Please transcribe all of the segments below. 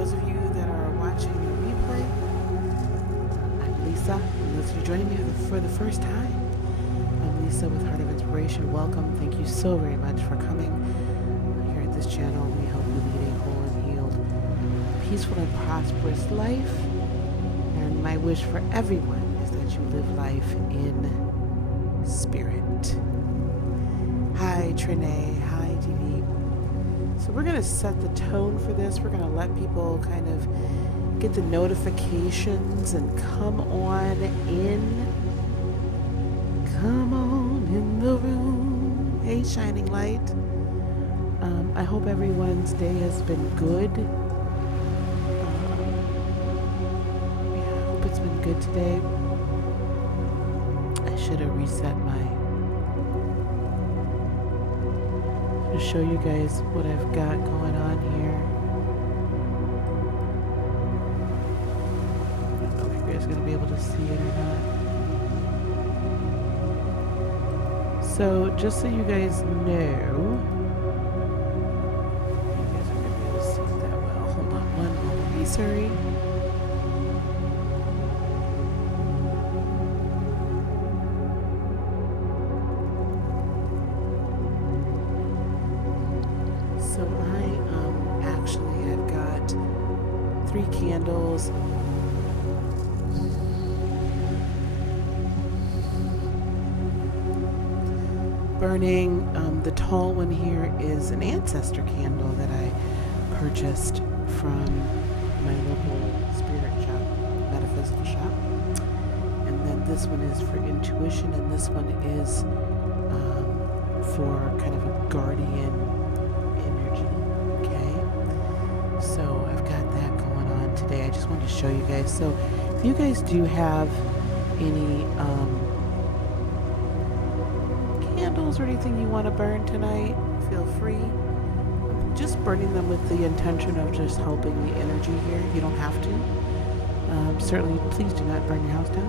those of you that are watching the replay, I'm Lisa. And those of you joining me for the first time, I'm Lisa with Heart of Inspiration. Welcome. Thank you so very much for coming. Here at this channel, we help you lead a whole and healed, peaceful and prosperous life. And my wish for everyone is that you live life in spirit. Hi, Trinae. Hi, TV. So we're going to set the tone for this. We're going to let people kind of get the notifications and come on in. Come on in the room. Hey, Shining Light. I hope everyone's day has been good. I hope it's been good today. I should have reset to show you guys what I've got going on here. I don't know if you guys are going to be able to see it or not. So, just so you guys know, you guys are going to be able to see it that well. Hold on one moment. Hey, sorry. So I've got 3 candles. Burning. The tall one here is an ancestor candle that I purchased from my local spirit shop, metaphysical shop. And then this one is for intuition, and this one is for kind of a guardian energy. Okay, so I've got that going on today. I just wanted to show you guys. So if you guys do have any candles or anything you want to burn tonight, feel free. I'm just burning them with the intention of just helping the energy here. You don't have to. Certainly, please do not burn your house down.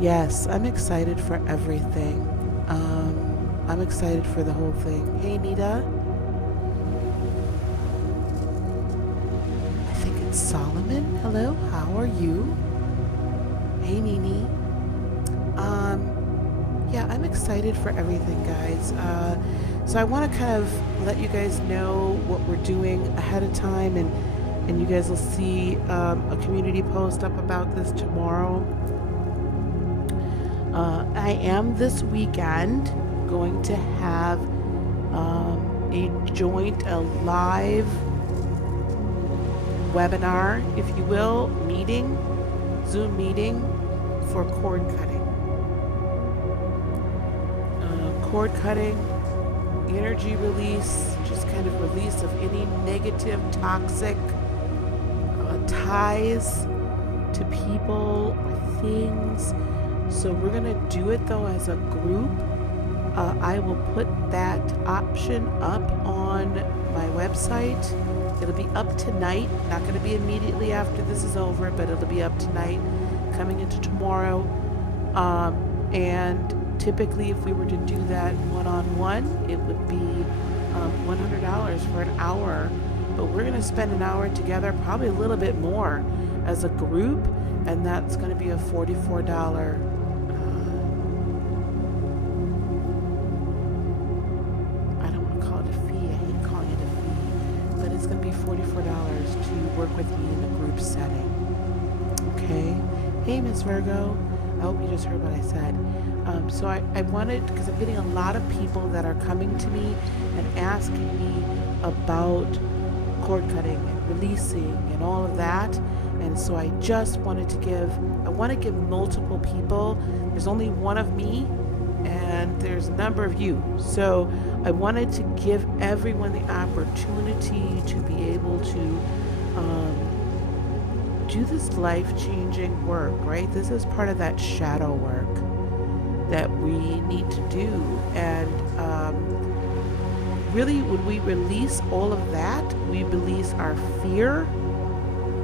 Yes, I'm excited for everything. I'm excited for the whole thing. Hey, Nita. I think it's Solomon. Hello, how are you? Hey, Nini. Yeah, I'm excited for everything, guys. So I want to kind of let you guys know what we're doing ahead of time, and you guys will see a community post up about this tomorrow. I am this weekend going to have a live webinar, if you will, Zoom meeting for cord cutting. Cord cutting, energy release, just kind of release of any negative, toxic ties to people or things. So we're going to do it though as a group. I will put that option up on my website. It'll be up tonight, not going to be immediately after this is over, but it'll be up tonight, coming into tomorrow. And typically if we were to do that one-on-one, it would be $100 for an hour. But we're going to spend an hour together, probably a little bit more as a group, and that's going to be a $44 $44 to work with me in a group setting. Okay. Hey, Miss Virgo. I hope you just heard what I said. So I wanted, because I'm getting a lot of people that are coming to me and asking me about cord cutting and releasing and all of that. And so I just wanted to give multiple people. There's only one of me, and there's a number of you. So I wanted to give everyone the opportunity to be able to do this life-changing work, right? This is part of that shadow work that we need to do. And really, when we release all of that, we release our fear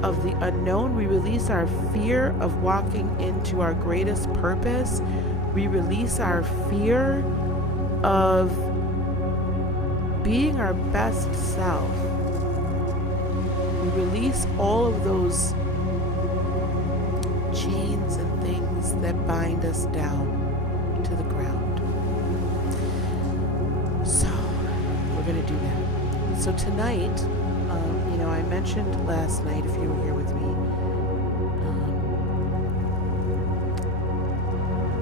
of the unknown. We release our fear of walking into our greatest purpose. We release our fear of being our best self, we release all of those chains and things that bind us down to the ground. So we're going to do that. So tonight, I mentioned last night, if you were here with me,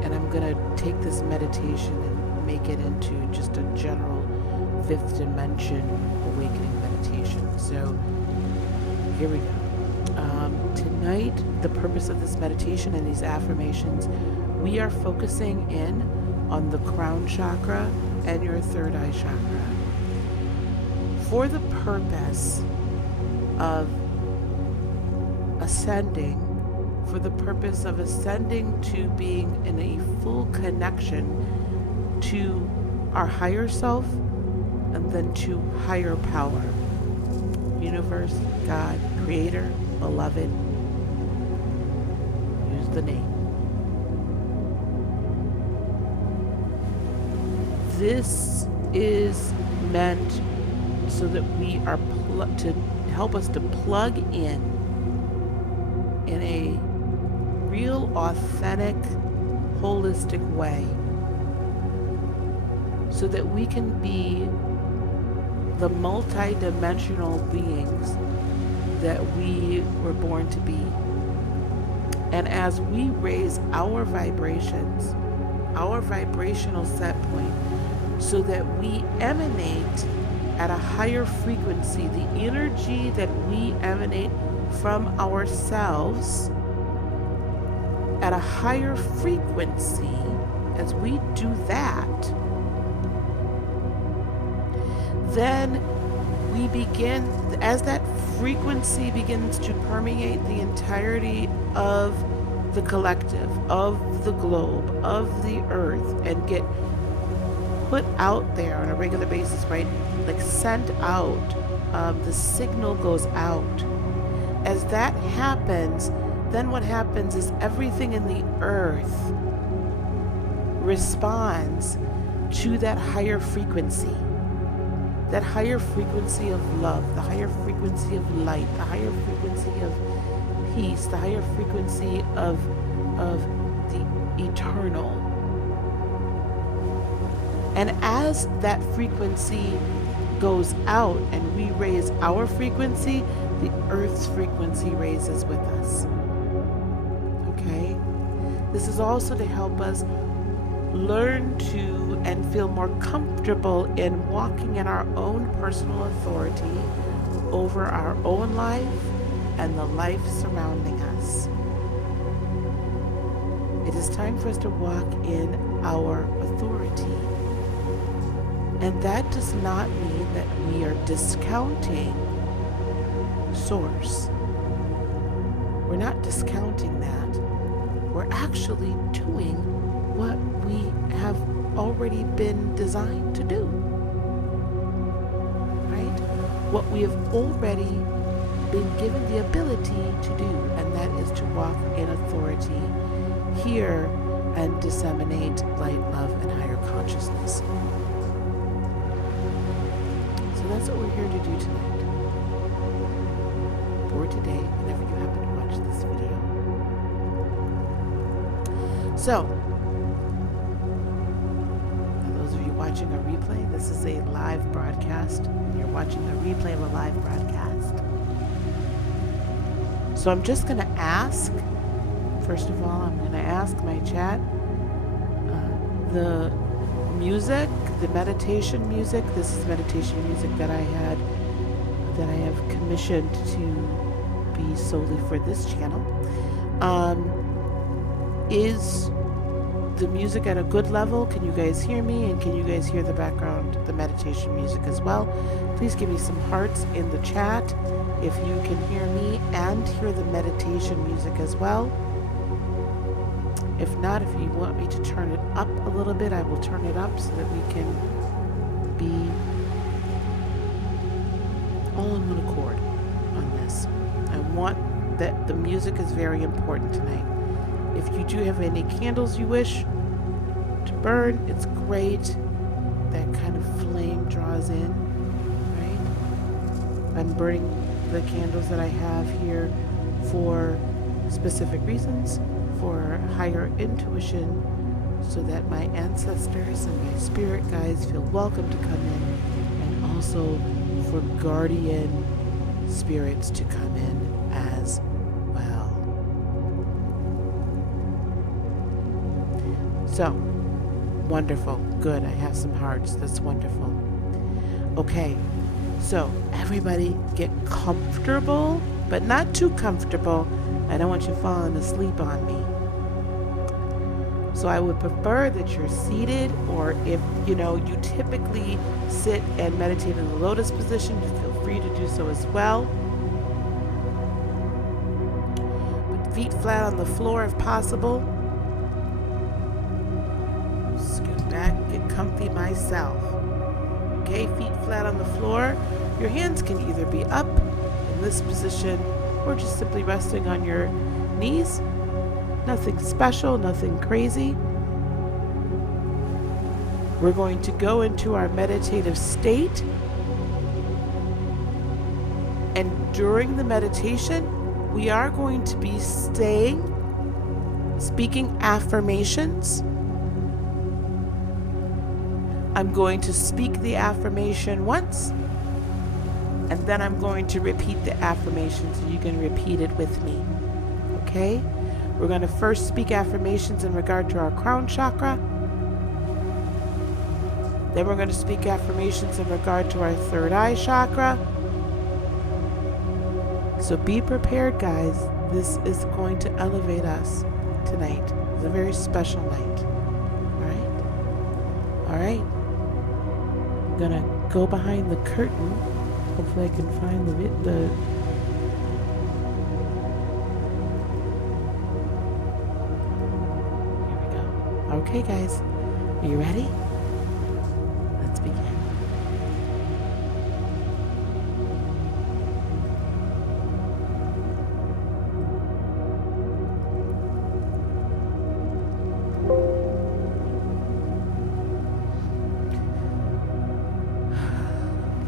and I'm going to take this meditation and make it into just a general fifth dimension awakening meditation. So here we go. Tonight, the purpose of this meditation and these affirmations, we are focusing in on the crown chakra and your third eye chakra for the purpose of ascending, to being in a full connection to our higher self and then to higher power. Universe, God, Creator, Beloved, use the name. This is meant so that we are to help us to plug in a real, authentic, holistic way, so that we can be the multi-dimensional beings that we were born to be. And as we raise our vibrations, our vibrational set point, so that we emanate at a higher frequency, the energy that we emanate from ourselves at a higher frequency, as we do that, then we begin, as that frequency begins to permeate the entirety of the collective, of the globe, of the earth, and get put out there on a regular basis, right? Like sent out, the signal goes out. As that happens, then what happens is everything in the earth responds to that higher frequency. That higher frequency of love, the higher frequency of light, the higher frequency of peace, the higher frequency of the eternal. And as that frequency goes out and we raise our frequency, the earth's frequency raises with us. Okay? This is also to help us learn to and feel more comfortable in walking in our own personal authority over our own life and the life surrounding us. It is time for us to walk in our authority. And that does not mean that we are discounting Source. We're not discounting that. We're actually doing what we have already been designed to do. Right? What we have already been given the ability to do, and that is to walk in authority here and disseminate light, love, and higher consciousness. So that's what we're here to do tonight. For today, whenever you happen to watch this video. So, for those of you watching a replay, this is a live broadcast. You're watching a replay of a live broadcast. So I'm just going to ask, first of all, I'm going to ask my chat, the music, the meditation music, this is meditation music that I have commissioned to be solely for this channel, is the music at a good level? Can you guys hear me? And can you guys hear the background, the meditation music as well? Please give me some hearts in the chat if you can hear me and hear the meditation music as well. If not, if you want me to turn it up a little bit, I will turn it up so that we can be all in one accord on this. I want that the music is very important tonight. If you do have any candles you wish to burn, it's great. That kind of flame draws in. I'm burning the candles that I have here for specific reasons, for higher intuition, so that my ancestors and my spirit guides feel welcome to come in, and also for guardian spirits to come in as well. So, wonderful. Good. I have some hearts. That's wonderful. Okay. So, everybody get comfortable, but not too comfortable. I don't want you falling asleep on me. So I would prefer that you're seated, or if you typically sit and meditate in the lotus position, you feel free to do so as well. With feet flat on the floor if possible. Scoot back, get comfy myself. Okay, feet flat on the floor. Your hands can either be up in this position or just simply resting on your knees. Nothing special, nothing crazy. We're going to go into our meditative state. And during the meditation, we are going to be speaking affirmations. I'm going to speak the affirmation once, and then I'm going to repeat the affirmation so you can repeat it with me. Okay? We're going to first speak affirmations in regard to our crown chakra. Then we're going to speak affirmations in regard to our third eye chakra. So be prepared, guys. This is going to elevate us tonight. It's a very special night. All right? I'm going to go behind the curtain. Hopefully I can find the Okay, guys, are you ready? Let's begin.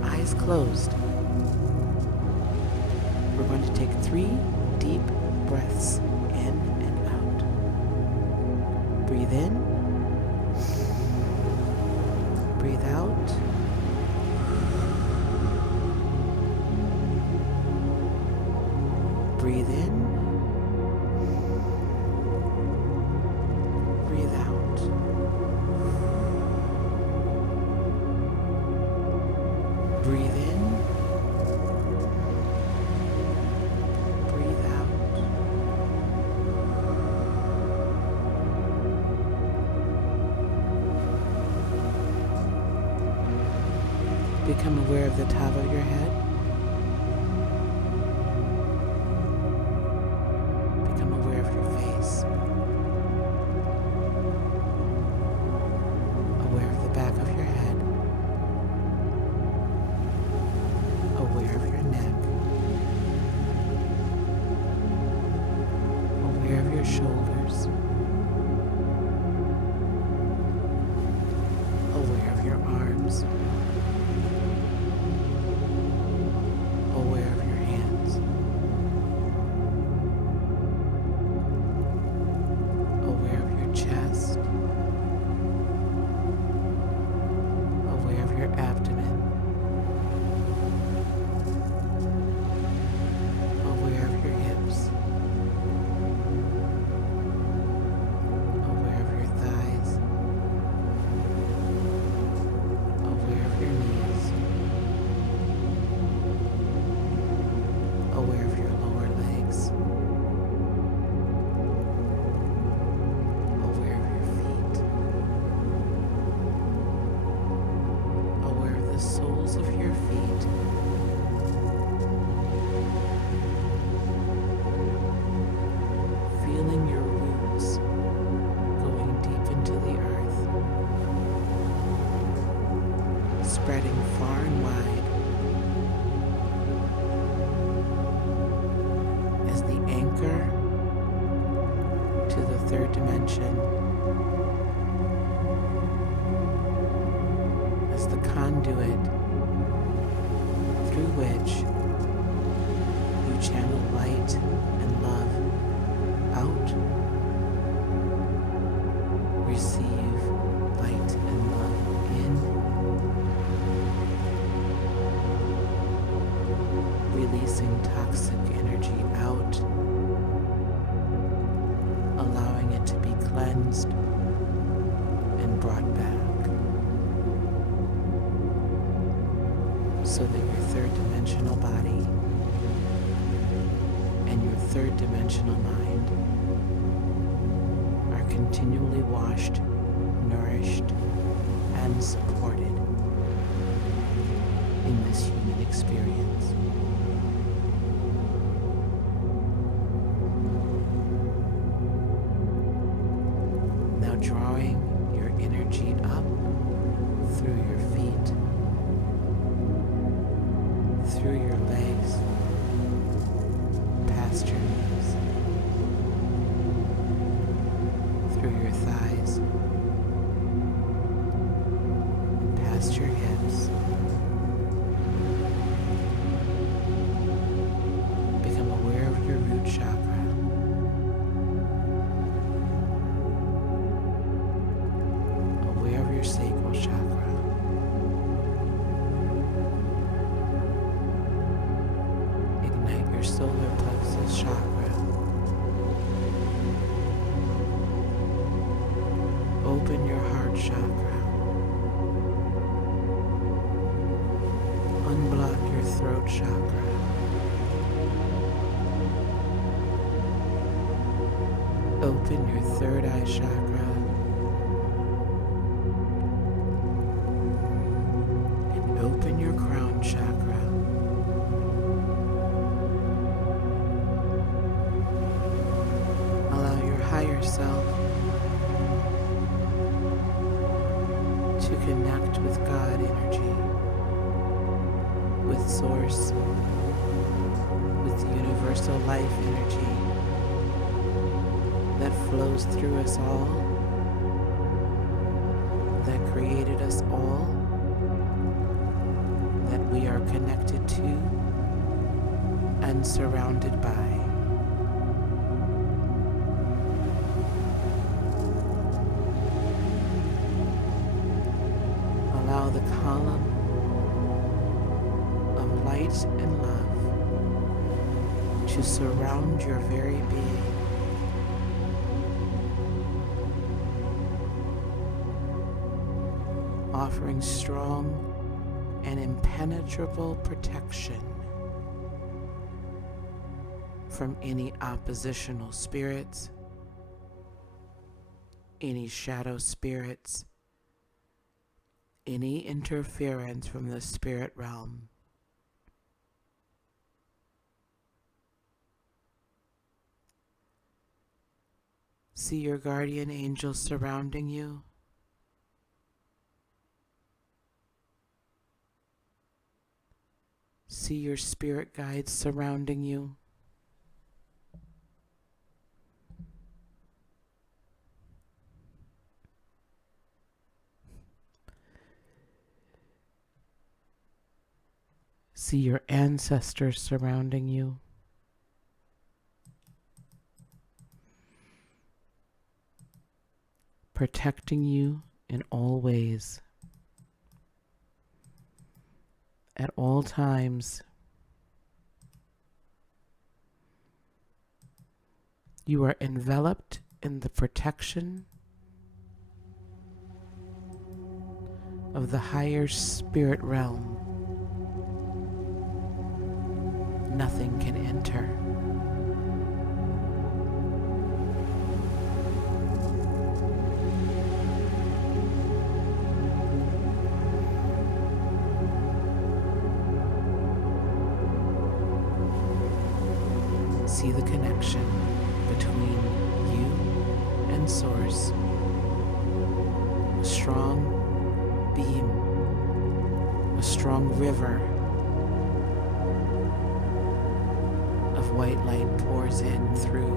Eyes closed. We're going to take 3 deep breaths in and out. Breathe in. Breathe out. Breathe in. Breathe out. Breathe in. Breathe out. Become aware of the top of your head. Become aware of your face. Aware of the back of your head. Aware of your neck. Aware of your shoulders. Aware of your arms. Aware of your hands. Aware of your chest. Aware of your abdomen. Aware of your hips. Aware of your thighs. Aware of your knees. Aware of your lower legs. Aware of your feet. Aware of the soles of your feet. Feeling your roots going deep into the earth, spreading far and wide as the anchor to the third dimension, as the conduit through which you channel light and love out. Receive light and love in. Releasing toxic energy out. Allowing it to be cleansed and brought back. So that your third dimensional body and your third dimensional mind are continually washed, nourished, and supported in this human experience. Now drawing your energy up through your feet, through your legs, past your knees, through your thighs, and past your hips. Become aware of your root chakra. Aware of your sacral chakra. Solar plexus chakra. Open your heart chakra. Unblock your throat chakra. Open your third eye chakra. And open your crown chakra. Higher self to connect with God energy, with Source, with the universal life energy that flows through us all, that created us all, that we are connected to and surrounded by. Allow the column of light and love to surround your very being. Offering strong and impenetrable protection from any oppositional spirits, any shadow spirits, any interference from the spirit realm. See your guardian angels surrounding you. See your spirit guides surrounding you. See your ancestors surrounding you. Protecting you in all ways. At all times. You are enveloped in the protection of the higher spirit realm. Nothing can enter. See the connection between you and Source. A strong beam, a strong river of white light pours in through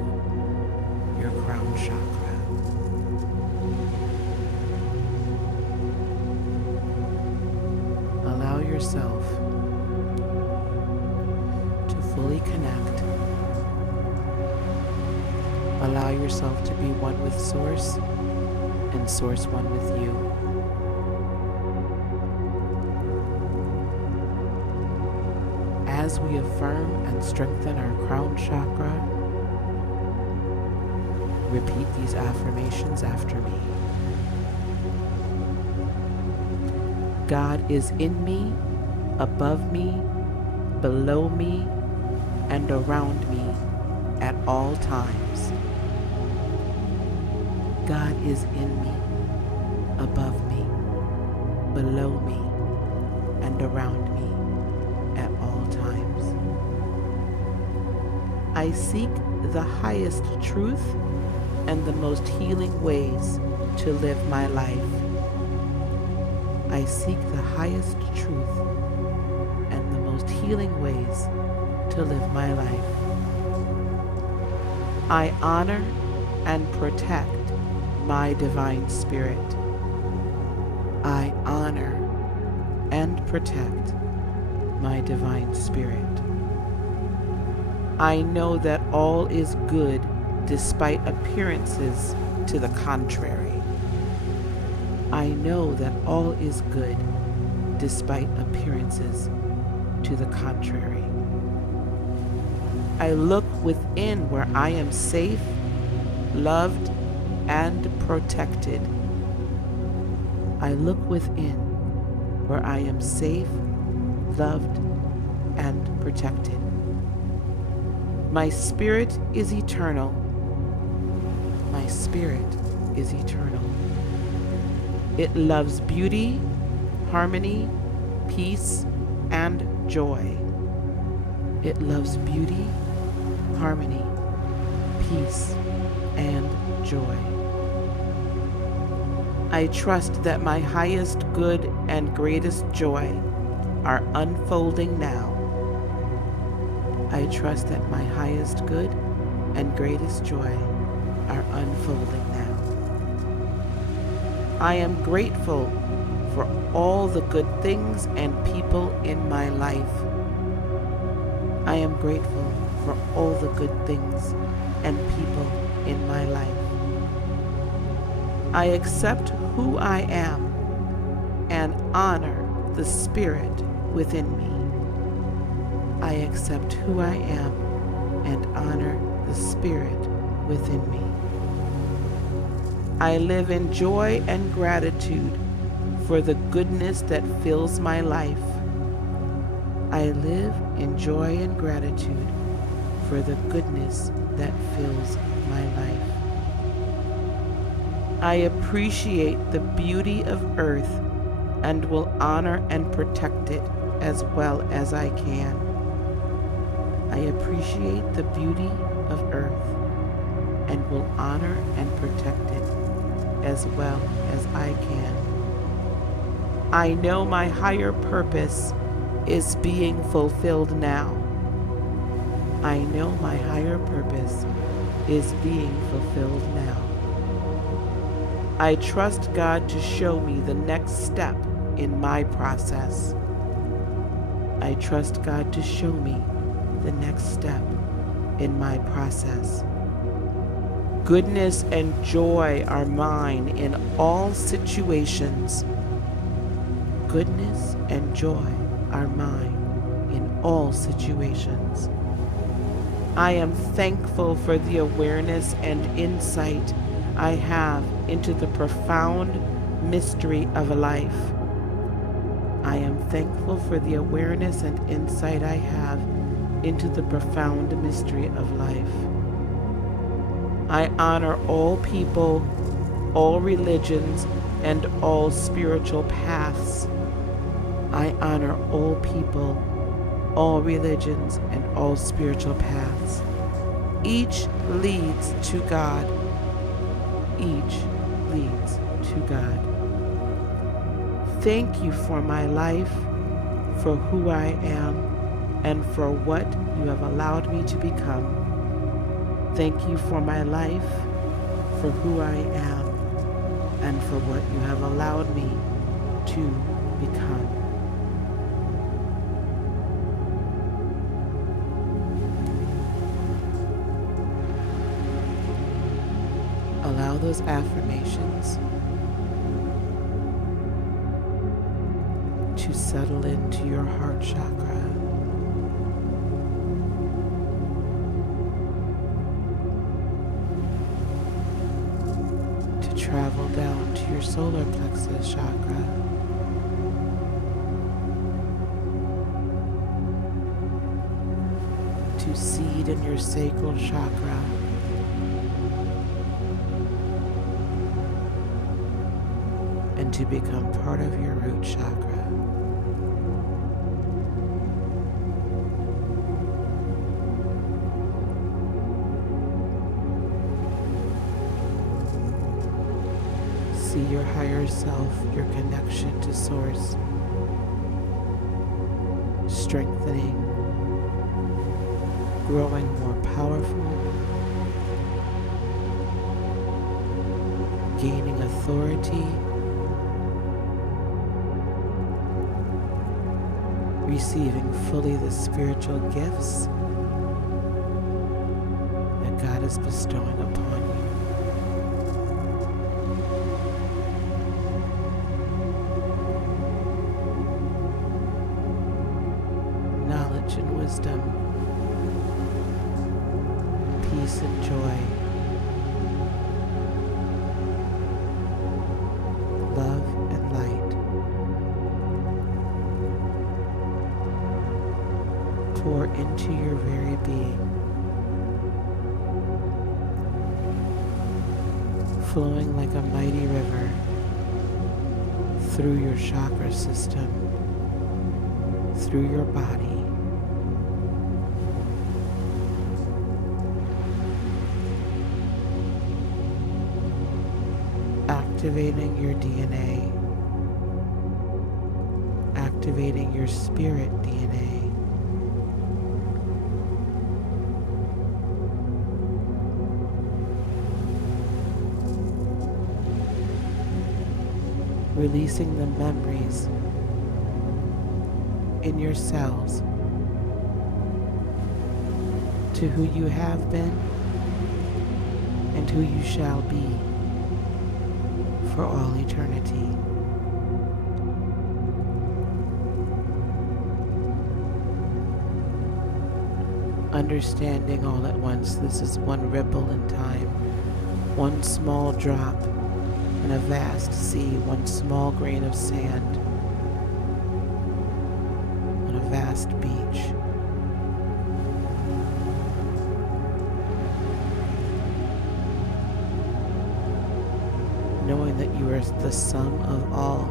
your crown chakra. Allow yourself connect. Allow yourself to be one with Source and Source one with you. As we affirm and strengthen our crown chakra, repeat these affirmations after me. God is in me, above me, below me, and around me at all times. God is in me, above me, below me, and around me at all times. I seek the highest truth and the most healing ways to live my life. I seek the highest truth and the most healing ways to live my life. I honor and protect my divine spirit. I honor and protect my divine spirit. I know that all is good despite appearances to the contrary. I know that all is good despite appearances to the contrary. I look within where I am safe, loved, and protected. I look within where I am safe, loved, and protected. My spirit is eternal. My spirit is eternal. It loves beauty, harmony, peace, and joy. It loves beauty, harmony, peace, and joy. I trust that my highest good and greatest joy are unfolding now. I trust that my highest good and greatest joy are unfolding now. I am grateful for all the good things and people in my life. I am grateful for all the good things and people in my life. I accept who I am and honor the spirit within me. I accept who I am and honor the spirit within me. I live in joy and gratitude for the goodness that fills my life. I live in joy and gratitude for the goodness that fills my life. I appreciate the beauty of earth and will honor and protect it as well as I can. I appreciate the beauty of earth and will honor and protect it as well as I can. I know my higher purpose is being fulfilled now. I know my higher purpose is being fulfilled now. I trust God to show me the next step in my process. I trust God to show me the next step in my process. Goodness and joy are mine in all situations. Goodness and joy are mine in all situations. I am thankful for the awareness and insight I have into the profound mystery of life. I am thankful for the awareness and insight I have into the profound mystery of life. I honor all people, all religions, and all spiritual paths. I honor all people, all religions, and all spiritual paths. Each leads to God. Each leads to God. Thank you for my life, for who I am, and for what you have allowed me to become. Thank you for my life, for who I am, and for what you have allowed me to become. those affirmations to settle into your heart chakra. To travel down to your solar plexus chakra. To seed in your sacral chakra. And to become part of your root chakra. See your higher self, your connection to Source, strengthening, growing more powerful, gaining authority, receiving fully the spiritual gifts that God is bestowing upon you. Knowledge and wisdom, peace and joy, love and light. Pour into your very being, flowing like a mighty river through your chakra system, through your body, activating your DNA, activating your spirit DNA. Releasing the memories in your cells to who you have been and who you shall be for all eternity. Understanding all at once, this is one ripple in time, one small drop in a vast sea, one small grain of sand on a vast beach. Knowing that you are the sum of all.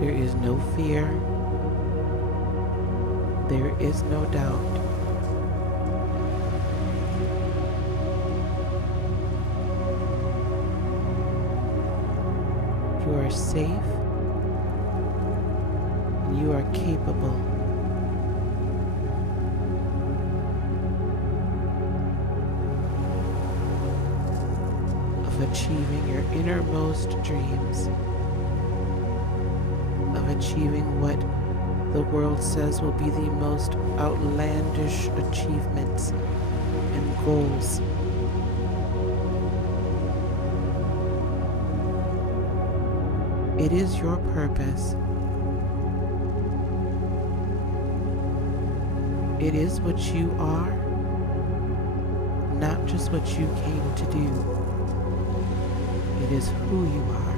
There is no fear. There is no doubt. You are safe. You are capable. Of achieving your innermost dreams. Of achieving what the world says will be the most outlandish achievements and goals. It is your purpose. It is what you are, not just what you came to do. It is who you are.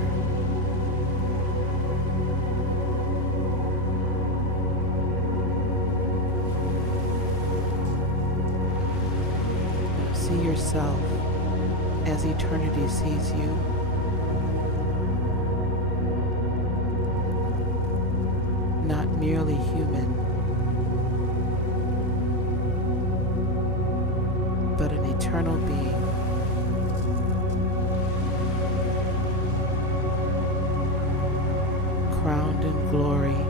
See yourself as eternity sees you. Not merely human, but an eternal being. Crowned in glory.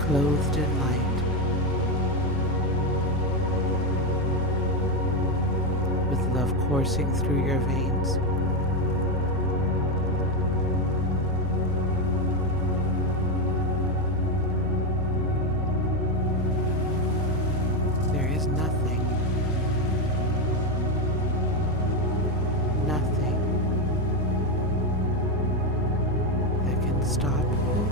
Clothed in light. coursing through your veins. There is nothing that can stop you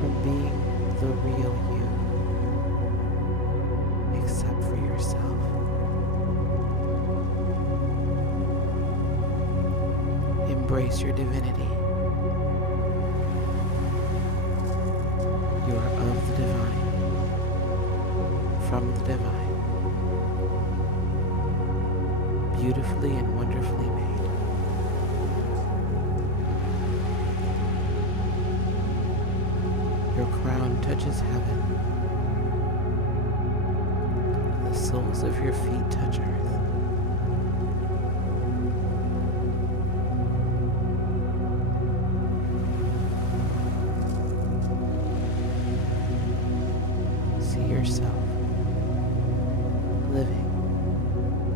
from being the real you, except for yourself. Embrace your divinity. You are of the divine, from the divine, beautifully and wonderfully made. Your crown touches heaven. The soles of your feet touch earth. See yourself living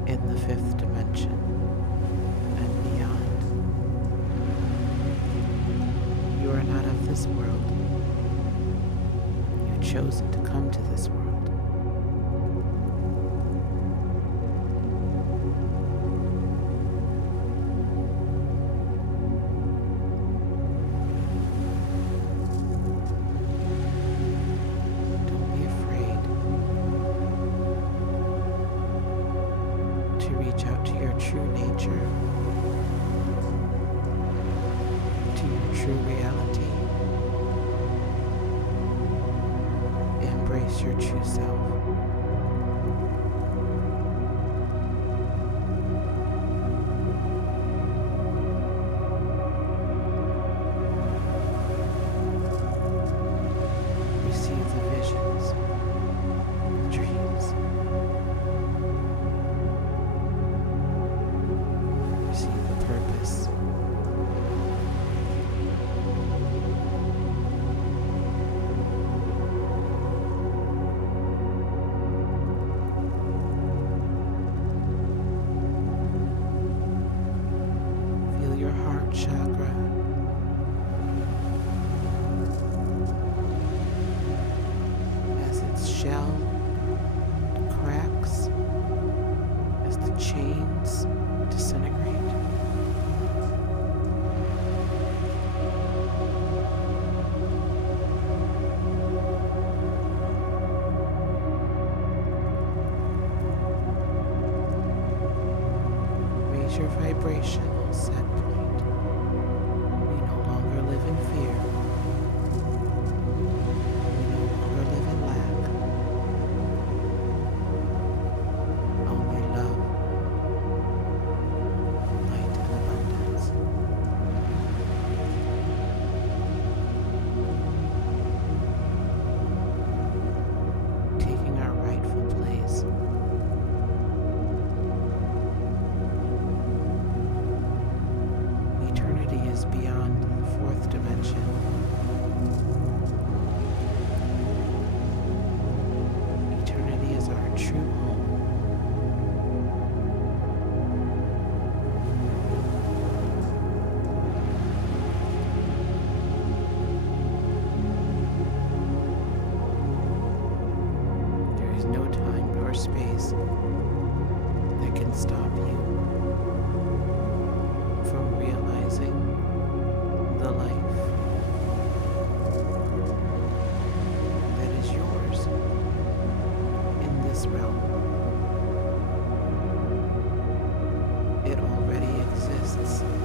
in the fifth dimension and beyond. You are not of this world. You've chosen to come to this world. Don't be afraid to reach out to your true nature, to your true reality. Embrace your true self. Receive the visions, the dreams. Receive the purpose. Feel your heart chakra as its shell cracks, as the chains disintegrate. Raise your vibrational set point. We no longer live in fear. We no longer live in lack. Only love, light, and abundance. Taking our rightful place. Eternity is beyond the fourth dimension. Eternity is our true home. There is no time nor space that can stop you from realizing the life that is yours in this realm. It already exists in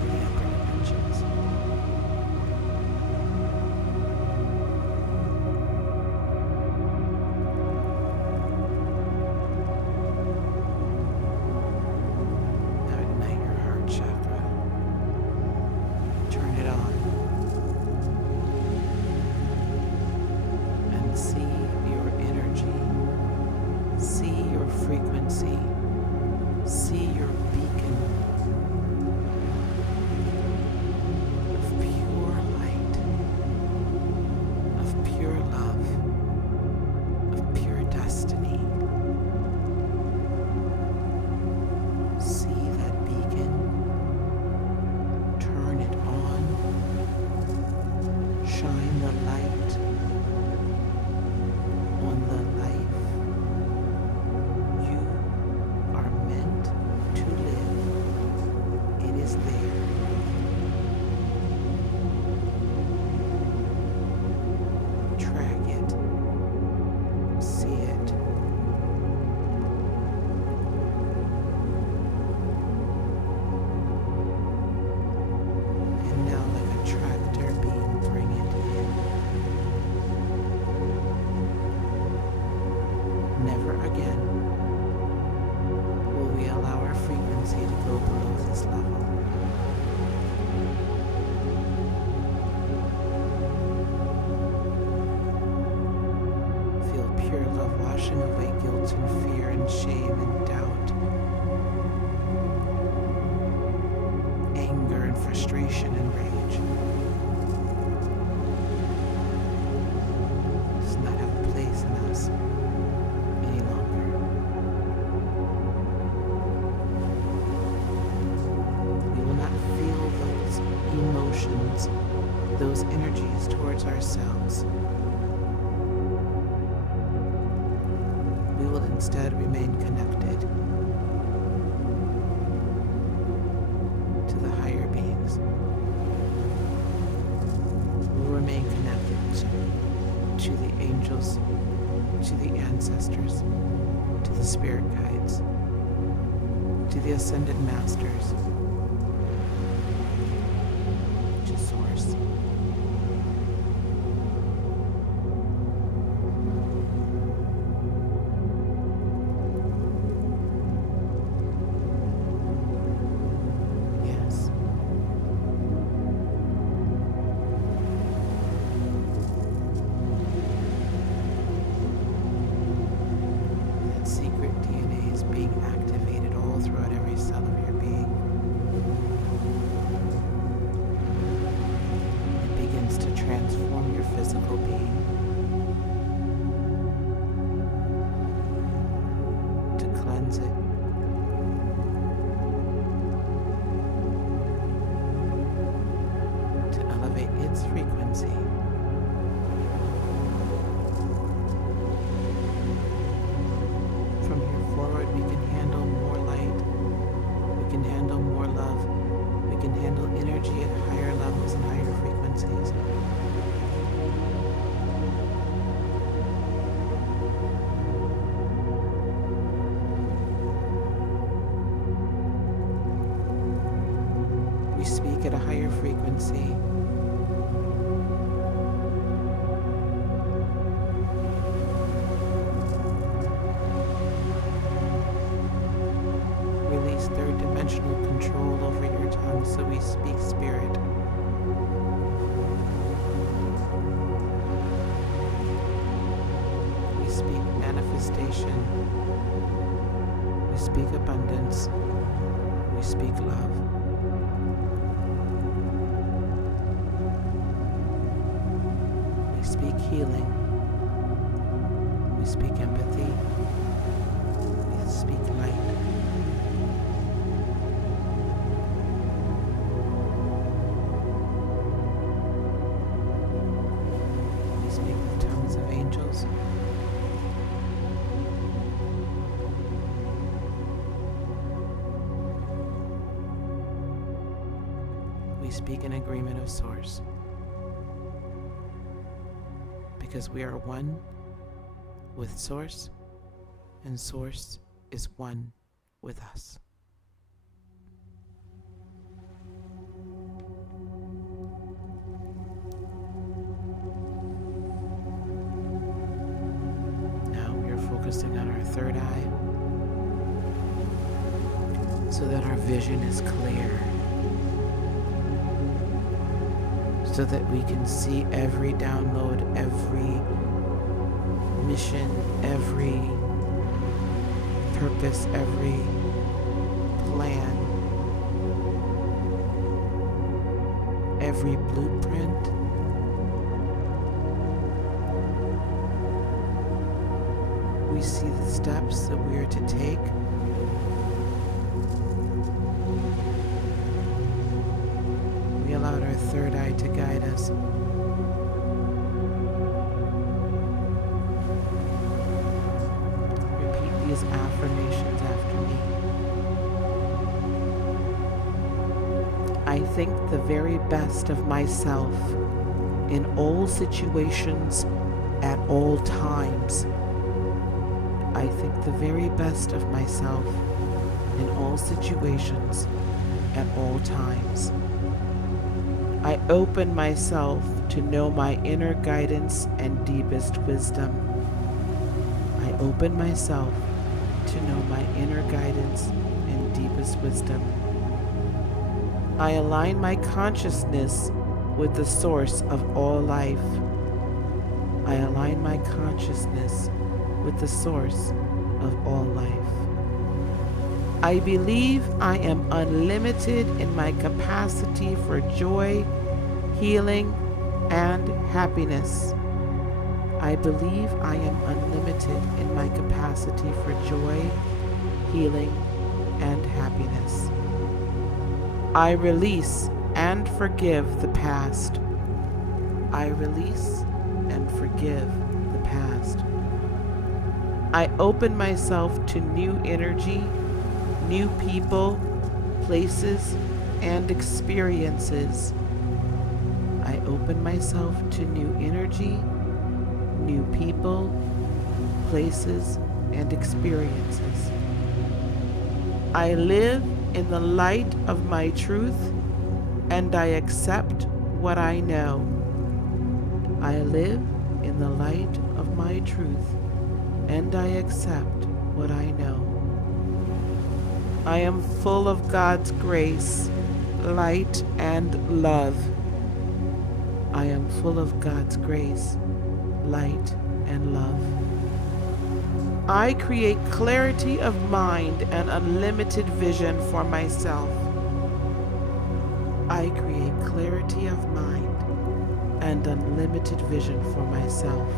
the upper dimensions. Now ignite your heart chakra. Turn it on. And see your energy. See your frequency. See your beacon of pure light, of pure love, washing away guilt and fear and shame and doubt, anger and frustration and rage. It does not have a place in us any longer. We will not feel those emotions, those energies towards ourselves. We will instead remain connected to the higher beings. We will remain connected to the angels, to the ancestors, to the spirit guides, to the ascended masters, to Source. Yes. That secret DNA is being activated all throughout every cell of your being. It begins to transform your physical being, to cleanse it, to elevate its frequency. From here forward, we can handle more light, we can handle more love, we can handle energy at higher levels and higher frequencies. We speak at a higher frequency. Release third dimensional control over your tongue, so we speak spirit. We speak manifestation. We speak abundance. We speak love. We speak healing. We speak empathy. We speak light. We speak the tongues of angels. We speak in agreement of Source, because we are one with Source, and Source is one with us. Now we are focusing on our third eye, so that our vision is clear, so that we can see every download, every mission, every purpose, every plan, every blueprint. We see the steps that we are to take. We allowed our third eye to guide us. Repeat these affirmations after me. I think the very best of myself in all situations at all times. I think the very best of myself in all situations at all times. I open myself to know my inner guidance and deepest wisdom. I open myself to know my inner guidance and deepest wisdom. I align my consciousness with the source of all life. I align my consciousness with the source of all life. I believe I am unlimited in my capacity for joy, healing, and happiness. I believe I am unlimited in my capacity for joy, healing, and happiness. I release and forgive the past. I release and forgive the past. I open myself to new energy, new people, places, and experiences. I open myself to new energy, new people, places, and experiences. I live in the light of my truth, and I accept what I know. I live in the light of my truth, and I accept what I know. I am full of God's grace, light, and love. I am full of God's grace, light, and love. I create clarity of mind and unlimited vision for myself. I create clarity of mind and unlimited vision for myself.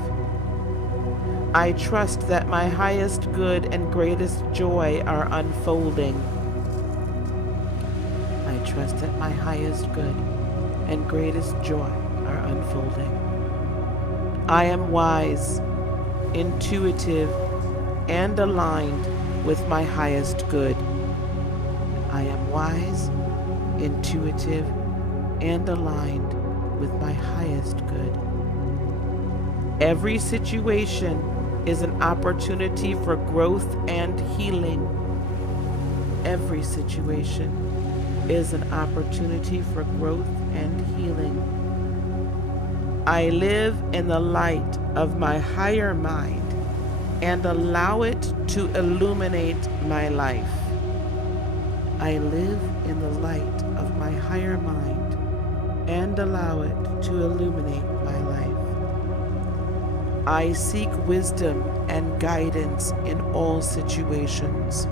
I trust that my highest good and greatest joy are unfolding. I trust that my highest good and greatest joy are unfolding. I am wise, intuitive, and aligned with my highest good. I am wise, intuitive, and aligned with my highest good. Every situation is an opportunity for growth and healing. Every situation is an opportunity for growth and healing. I live in the light of my higher mind and allow it to illuminate my life. I live in the light of my higher mind and allow it to illuminate my life. I seek wisdom and guidance in all situations.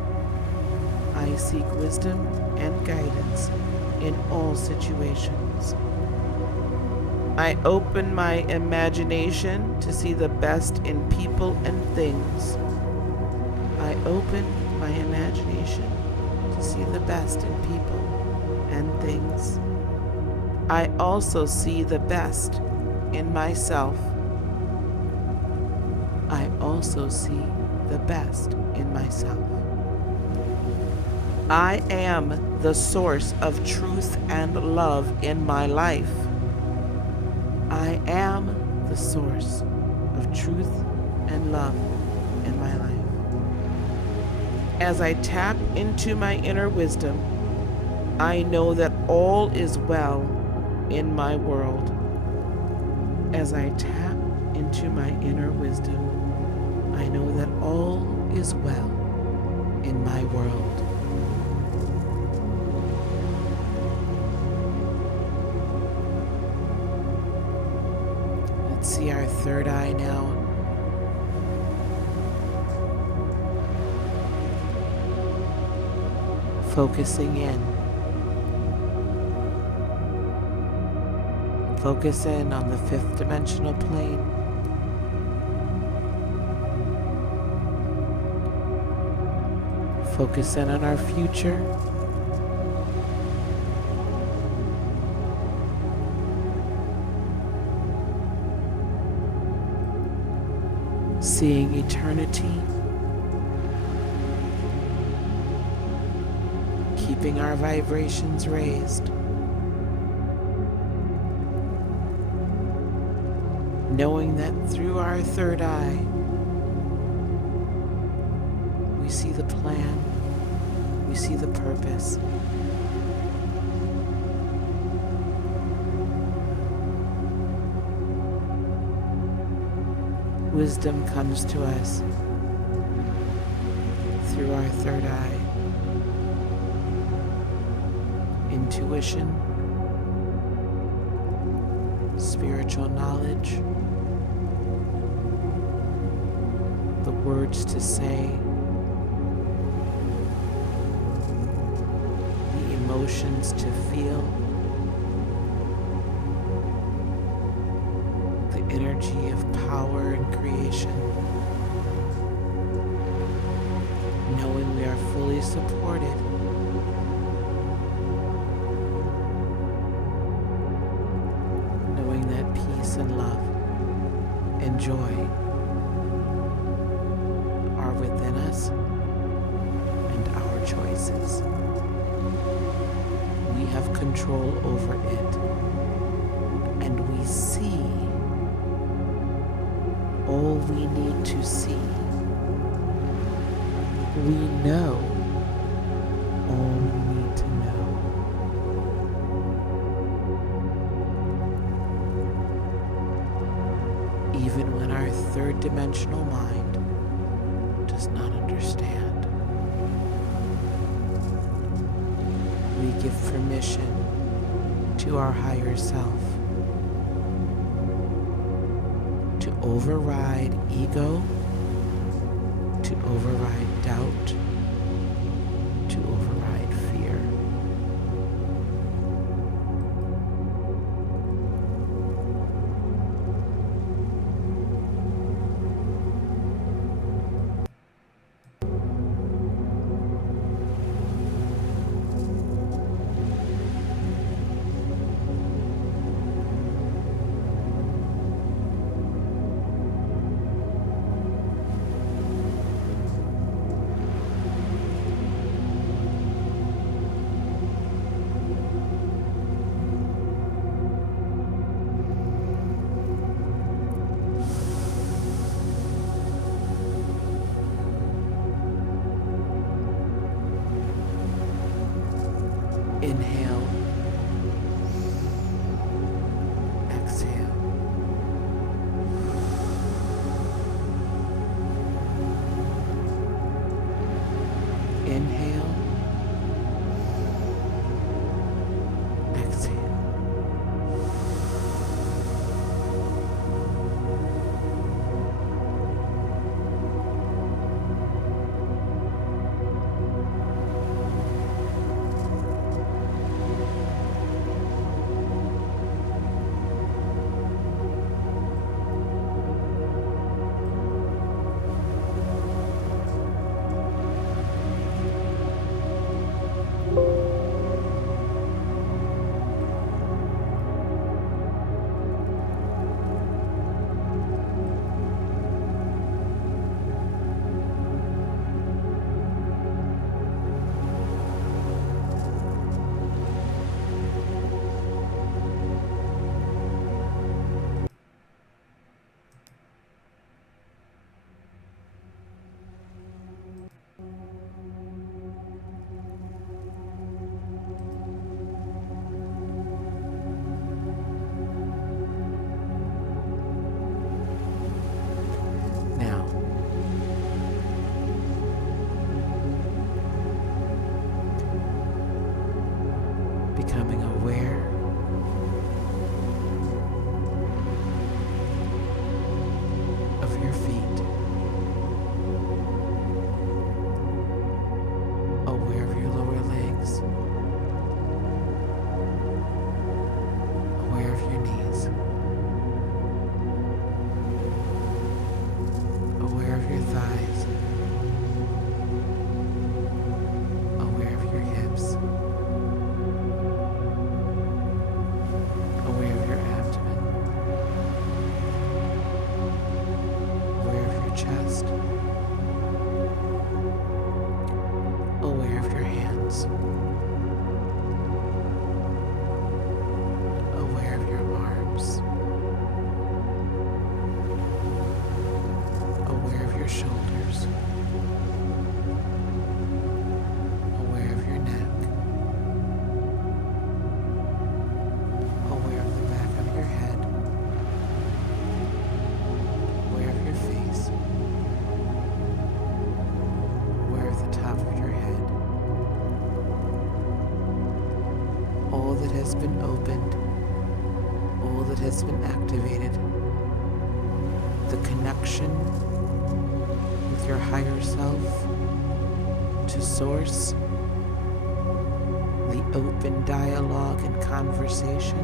I seek wisdom and guidance in all situations. I open my imagination to see the best in people and things. I open my imagination to see the best in people and things. I also see the best in myself. I also see the best in myself. I am the source of truth and love in my life. I am the source of truth and love in my life. As I tap into my inner wisdom, I know that all is well in my world. As I tap into my inner wisdom, I know that all is well in my world. Let's see our third eye now. Focusing in. Focus in on the fifth dimensional plane. Focus in on our future. Seeing eternity. Keeping our vibrations raised. Knowing that through our third eye, we see the plan, we see the purpose. Wisdom comes to us through our third eye. Intuition, spiritual knowledge, the words to say, the emotions to feel, the energy of power and creation, knowing we are fully supported, knowing that peace and love and joy are within us and our choices. We have control over it, and we see all we need to see. We know all we need to know. Even when our third dimensional mind does not understand, we give permission to our higher self to override ego, to override doubt, to override fear. Inhale, exhale. Inhale, exhale. Becoming aware of your feet, aware of your lower legs, aware of your knees, aware of your thighs, aware of your hips, aware of your abdomen, aware of your chest, aware of your hands, aware of your arms, aware of your shoulders, aware of your neck, aware of the back of your head, aware of your face, aware of the top of your head. All that has been opened, all that has been activated, the connection with with your higher self to source the open dialogue and conversation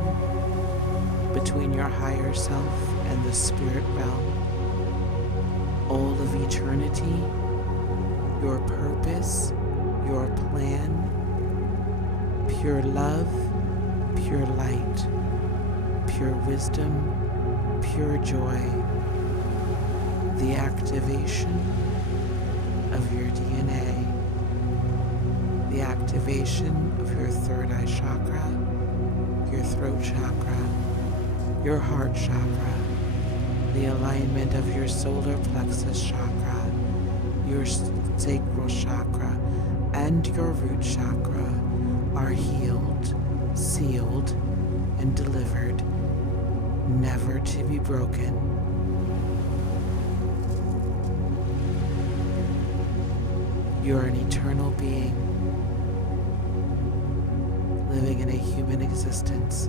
between your higher self and the spirit realm. All of eternity, your purpose, your plan, pure love, pure light, pure wisdom, pure joy, the activation of your DNA, the activation of your third eye chakra, your throat chakra, your heart chakra, the alignment of your solar plexus chakra, your sacral chakra, and your root chakra are healed, sealed, and delivered, never to be broken. You're an eternal being, living in a human existence.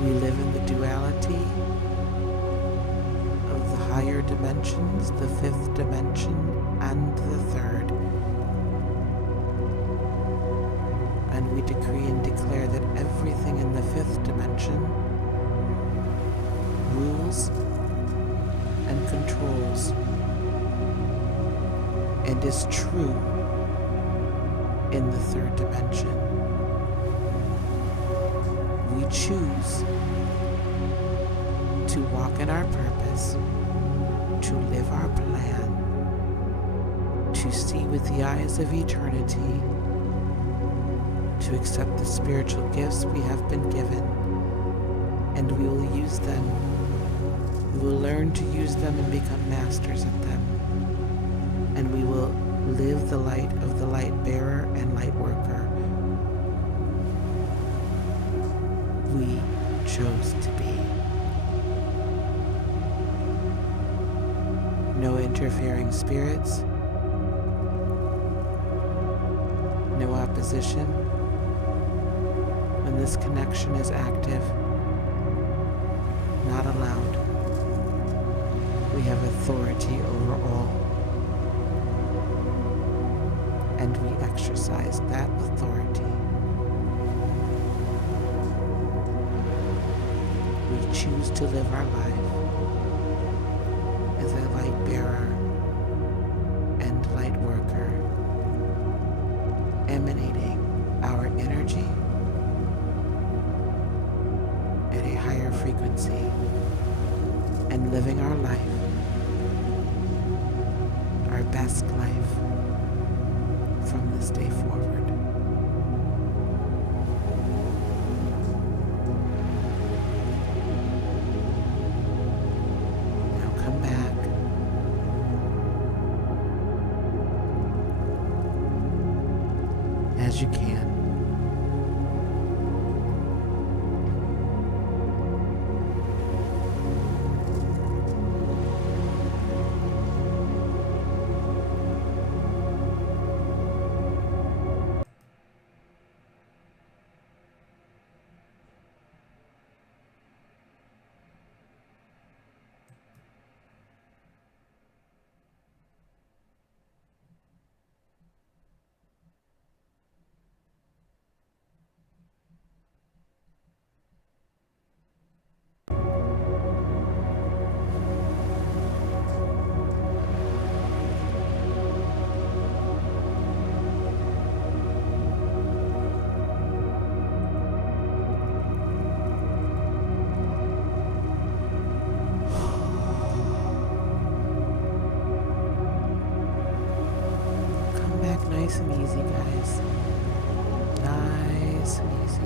We live in the duality of the higher dimensions, the fifth dimension and the third. And we decree and declare that everything in the fifth dimension rules and controls and is true in the third dimension. We choose to walk in our purpose, to live our plan, to see with the eyes of eternity, to accept the spiritual gifts we have been given, and we will use them. We will learn to use them and become masters at them. And we will live the light of the light bearer and light worker we chose to be. No interfering spirits, no opposition. When this connection is active, not allowed. We have authority over all, and we exercise that authority. We choose to live our life as a light bearer and light worker, emanating our energy at a higher frequency and living our life, our best life, from this day forward. Now come back. As you can. Nice and easy, guys. Nice and easy.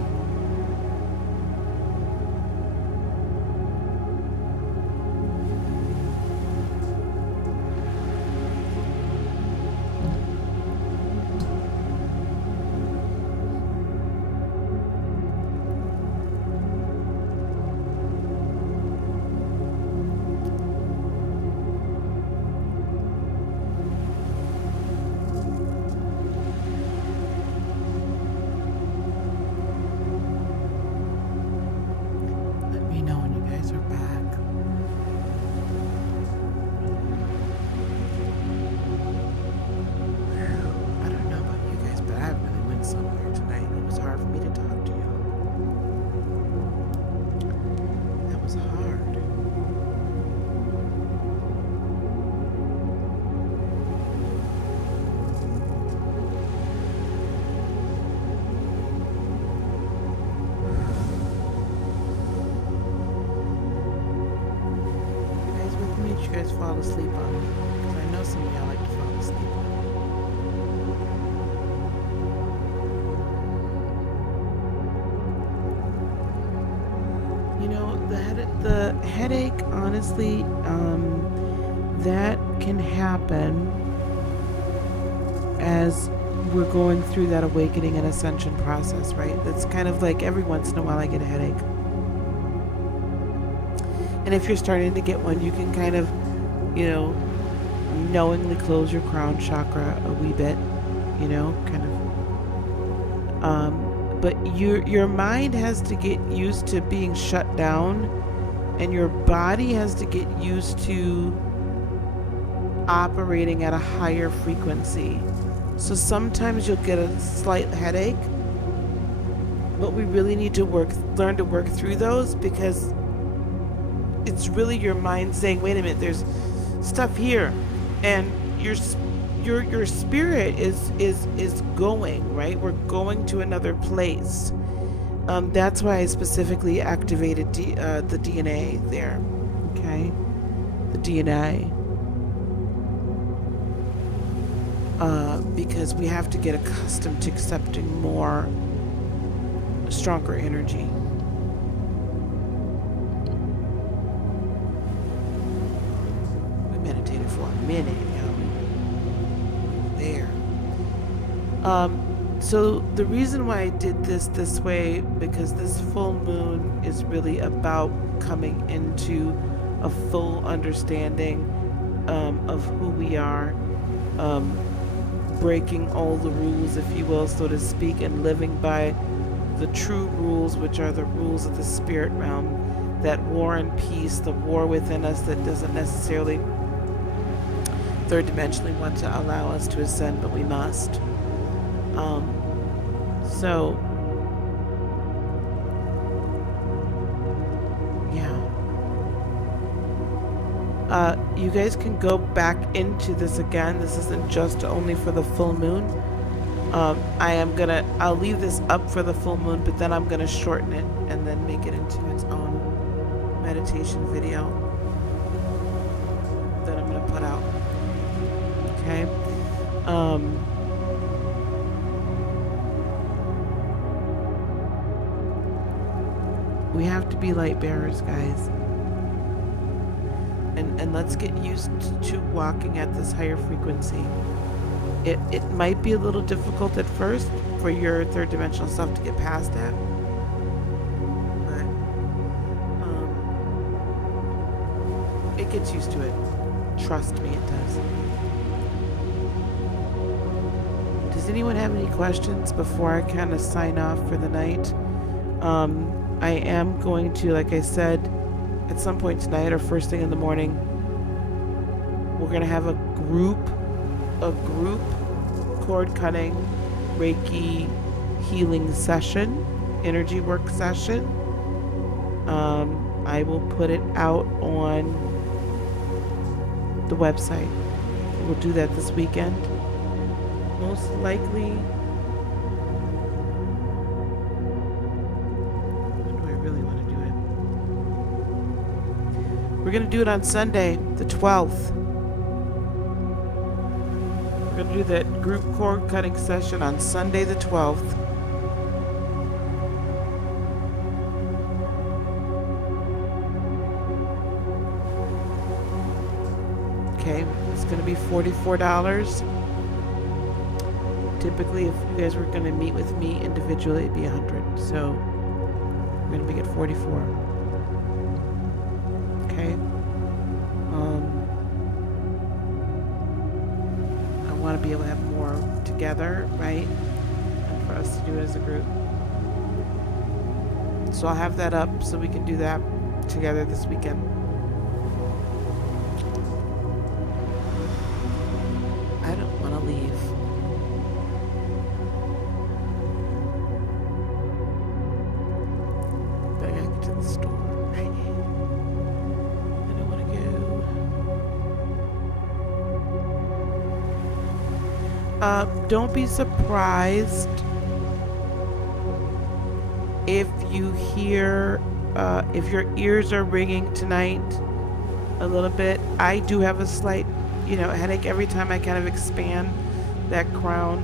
The headache, honestly, that can happen as we're going through that awakening and ascension process, right? That's kind of like every once in a while I get a headache. And if you're starting to get one, you can kind of, knowingly close your crown chakra a wee bit, kind of. But your mind has to get used to being shut down, and your body has to get used to operating at a higher frequency. So sometimes you'll get a slight headache, but we really need to learn to work through those, because it's really your mind saying, wait a minute, there's stuff here, and your spirit is going, right? We're going to another place. That's why I specifically activated the DNA there, okay? The DNA. Because we have to get accustomed to accepting more stronger energy. We meditated for a minute, there. So the reason why I did this way, because this full moon is really about coming into a full understanding of who we are, breaking all the rules, if you will, so to speak, and living by the true rules, which are the rules of the spirit realm, that war and peace, the war within us that doesn't necessarily third dimensionally want to allow us to ascend, but we must. So you guys can go back into this again. This isn't just only for the full moon. I'll leave this up for the full moon, but then I'm gonna shorten it and then make it into its own meditation video that I'm gonna put out. Okay. We have to be light bearers, guys. And let's get used to walking at this higher frequency. It might be a little difficult at first for your third dimensional self to get past that. But it gets used to it. Trust me, it does. Does anyone have any questions before I kind of sign off for the night? I am going to, like I said, at some point tonight or first thing in the morning, we're going to have a group cord cutting Reiki healing session, energy work session. I will put it out on the website. We'll do that this weekend. Most likely, we're going to do it on Sunday, the 12th. We're going to do that group cord cutting session on Sunday, the 12th. Okay, it's going to be $44. Typically, if you guys were going to meet with me individually, it'd be $100. So we're going to make it $44. Okay. I want to be able to have more together, right? And for us to do it as a group. So I'll have that up so we can do that together this weekend. I don't want to leave. But I gotta get to the store. Don't be surprised if you hear, if your ears are ringing tonight a little bit. I do have a slight, headache every time I kind of expand that crown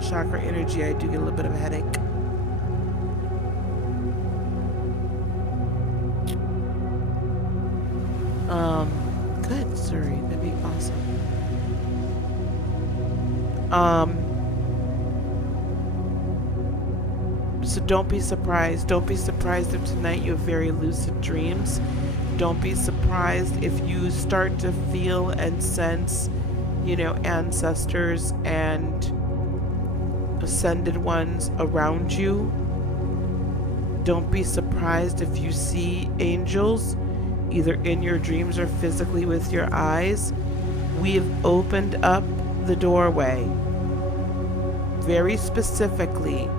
chakra energy. I do get a little bit of a headache. Good, Suri. That'd be awesome. So don't be surprised. Don't be surprised if tonight you have very lucid dreams. Don't be surprised if you start to feel and sense, ancestors and ascended ones around you. Don't be surprised if you see angels, either in your dreams or physically with your eyes. We've opened up the doorway very specifically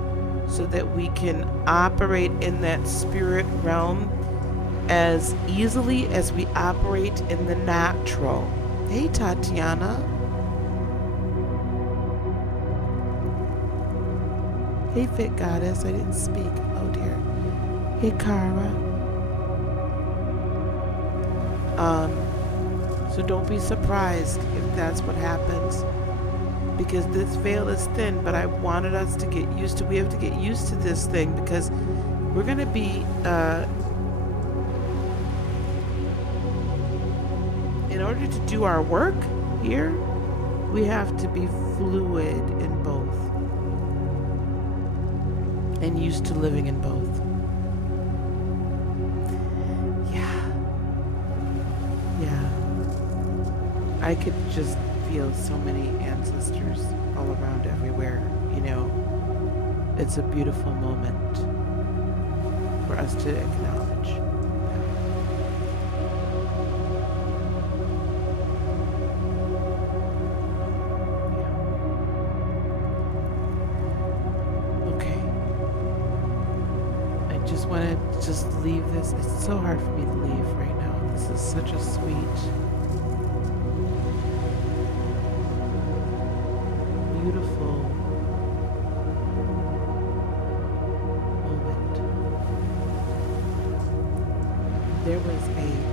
so that we can operate in that spirit realm as easily as we operate in the natural. Hey, Tatiana. Hey, Fit Goddess. I didn't speak. Oh, dear. Hey, Kara. So don't be surprised if that's what happens, because this veil is thin, but I wanted us to get used to, we have to get used to this thing, because we're going to be, in order to do our work here, we have to be fluid in both and used to living in both. Yeah. I could just feel so many ancestors all around everywhere. It's a beautiful moment for us to acknowledge. Okay. I just want to leave this. It's so hard for me to leave right now. This is such a sweet, beautiful moment. There was a hymn.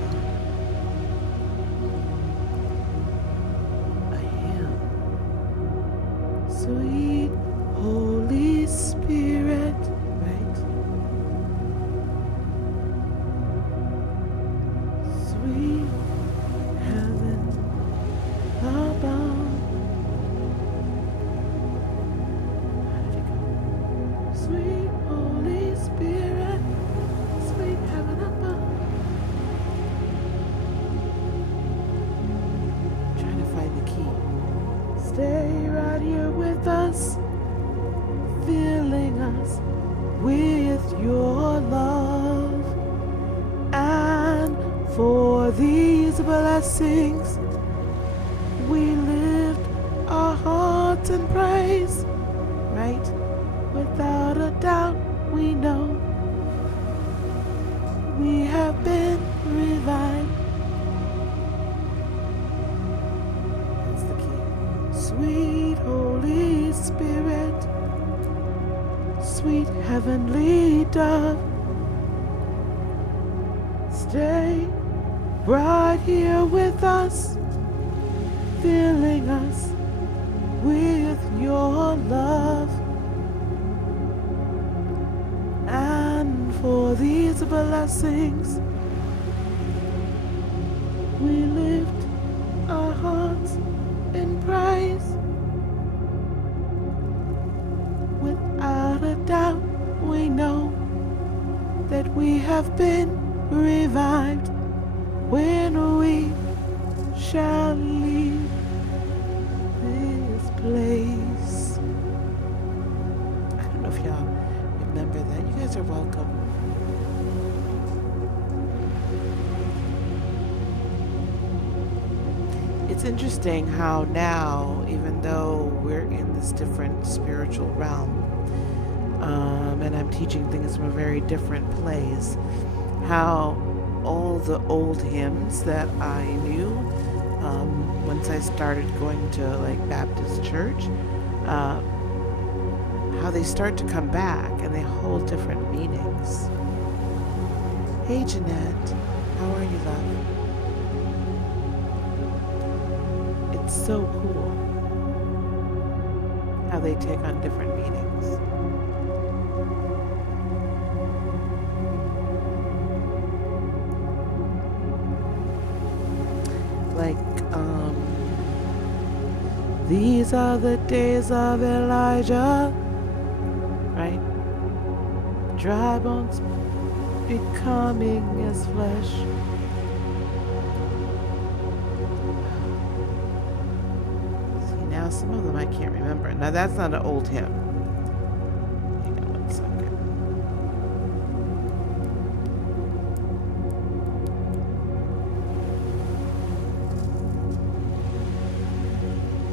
Sweet Holy Spirit, right? Sweet heaven above. Sweet Holy Spirit, sweet heaven above. I'm trying to find the key. Stay right here with us, filling us with your love. And for these blessings, we lift our hearts in praise, right? Without a doubt, we know we have been revived. That's the key. Sweet Holy Spirit, sweet heavenly dove, stay right here with us, filling us with your love. And for these blessings, we lift our hearts in praise. Without a doubt, we know that we have been revived when we shall leave this place. I don't know if y'all remember that. You guys are welcome. It's interesting how now, even though we're in this different spiritual realm, and I'm teaching things from a very different place, how all the old hymns that I knew, once I started going to like Baptist church, how they start to come back and they hold different meanings. Hey Jeanette, how are you, love? It's so cool how they take on different meanings. Like, these are the days of Elijah, right? Dry bones becoming as flesh. See, now some of them I can't remember. Now that's not an old hymn. Hang on 1 second.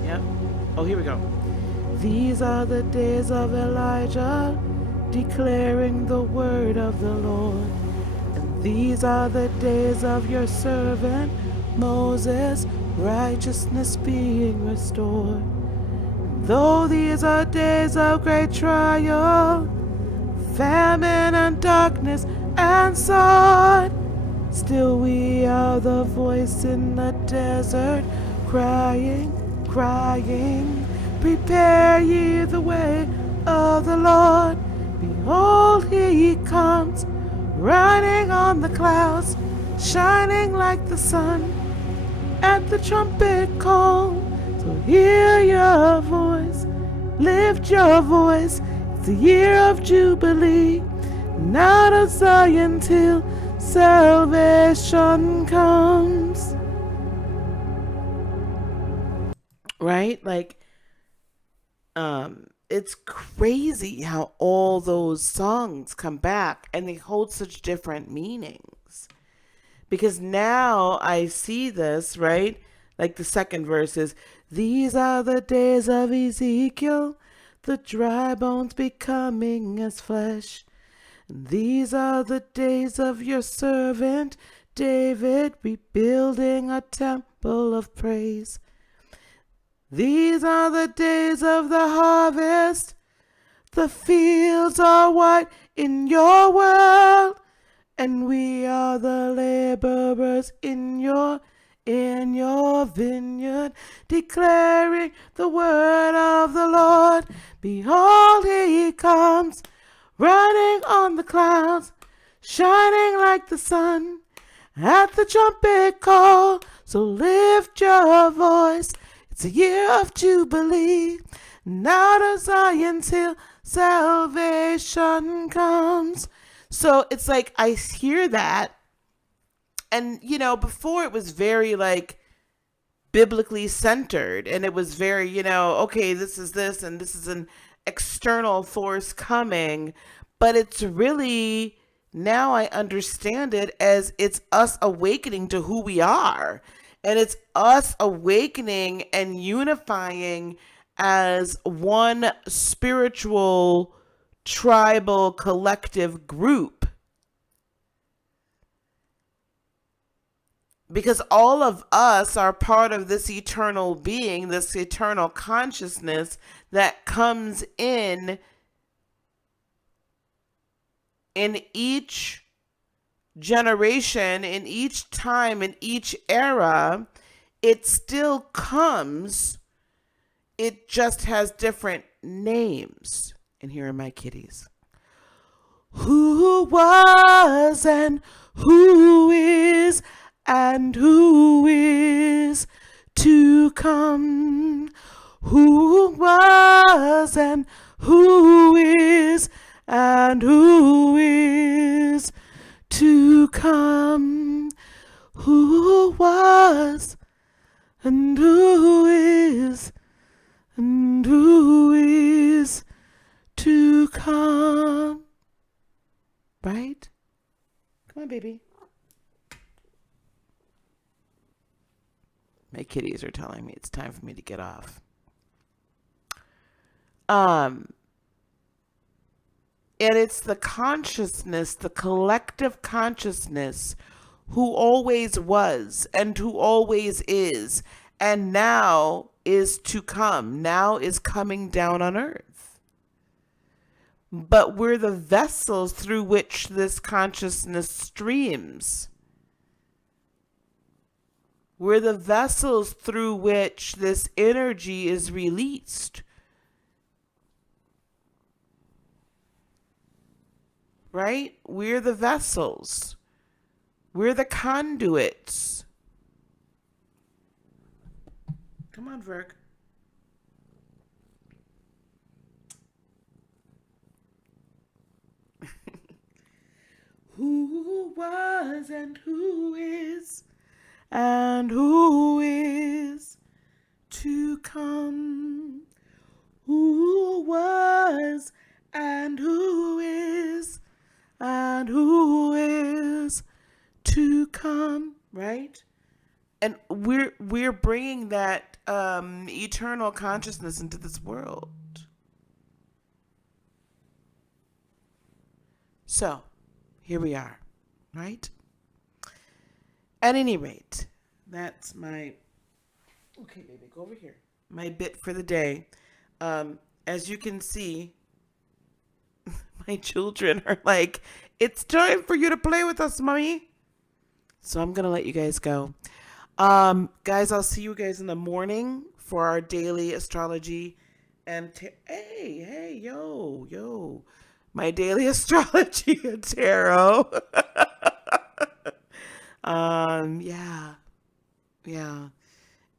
Yep. Oh, here we go. These are the days of Elijah, declaring the word of the Lord. And these are the days of your servant Moses, righteousness being restored. Though these are days of great trial, famine and darkness and sword, still we are the voice in the desert, crying, crying, prepare ye the way of the Lord. Behold, he comes, riding on the clouds, shining like the sun at the trumpet call. So hear your voice, lift your voice. It's the year of Jubilee, and out of Zion till salvation comes. Right? Like, it's crazy how all those songs come back and they hold such different meanings. Because now I see this, right? Like the second verse is, these are the days of Ezekiel, the dry bones becoming as flesh. And these are the days of your servant David, rebuilding a temple of praise. These are the days of the harvest. The fields are white in your world, and we are the laborers in your vineyard, declaring the word of the Lord. Behold, he comes, riding on the clouds, shining like the sun at the trumpet call. So lift your voice, it's a year of Jubilee, and out of Zion till salvation comes. So it's like I hear that, and before it was very like biblically centered, and it was very, okay, this is this and this is an external force coming, but it's really, now I understand it as it's us awakening to who we are, and it's us awakening and unifying as one spiritual, tribal, collective group. Because all of us are part of this eternal being, this eternal consciousness that comes in each generation, in each time, in each era. It still comes. It just has different names. And here are my kitties. Who was and who is and who is to come? Who was and who is and who is to come? Who was and who is and who is to come? Right? Come on, baby. My kitties are telling me it's time for me to get off. And it's the consciousness, the collective consciousness, who always was and who always is, and now is to come, now is coming down on earth. But we're the vessels through which this consciousness streams. We're the vessels through which this energy is released. Right? We're the vessels. We're the conduits. Come on, Virg. Who was and who is to come? Who was and who is to come, right? And we're bringing that eternal consciousness into this world. So, here we are, right? At any rate, that's my... Okay, baby, go over here. My bit for the day. As you can see, my children are like, it's time for you to play with us, mommy. So I'm going to let you guys go. Guys, I'll see you guys in the morning for our daily astrology. And hey, yo. My daily astrology and tarot. Yeah.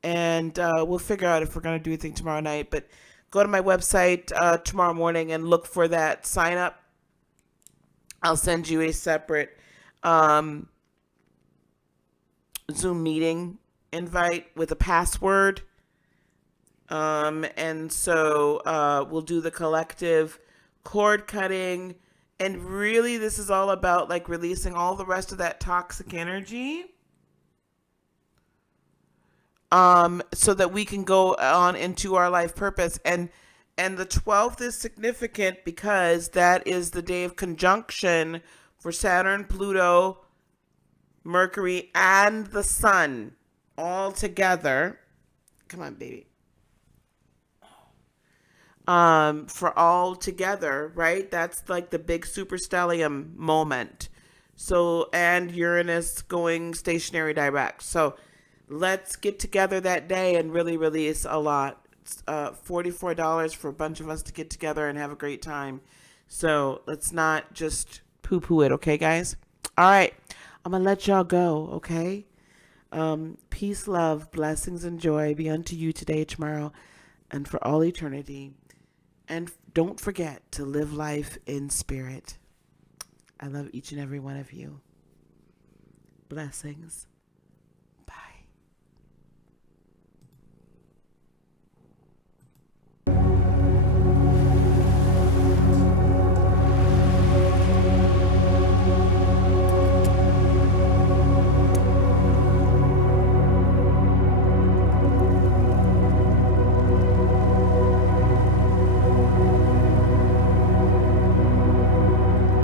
And we'll figure out if we're going to do anything tomorrow night. But go to my website tomorrow morning and look for that sign up. I'll send you a separate Zoom meeting invite with a password. And so we'll do the collective cord cutting. And really, this is all about like releasing all the rest of that toxic energy. So that we can go on into our life purpose. And the 12th is significant because that is the day of conjunction for Saturn, Pluto, Mercury, and the Sun all together. Come on, baby. For all together, right? That's like the big superstellium moment. So, and Uranus going stationary direct. So let's get together that day and really release a lot. It's $44 for a bunch of us to get together and have a great time. So let's not just poo-poo it, okay, guys? All right. I'm going to let y'all go, okay? Peace, love, blessings, and joy be unto you today, tomorrow, and for all eternity. And don't forget to live life in spirit. I love each and every one of you. Blessings.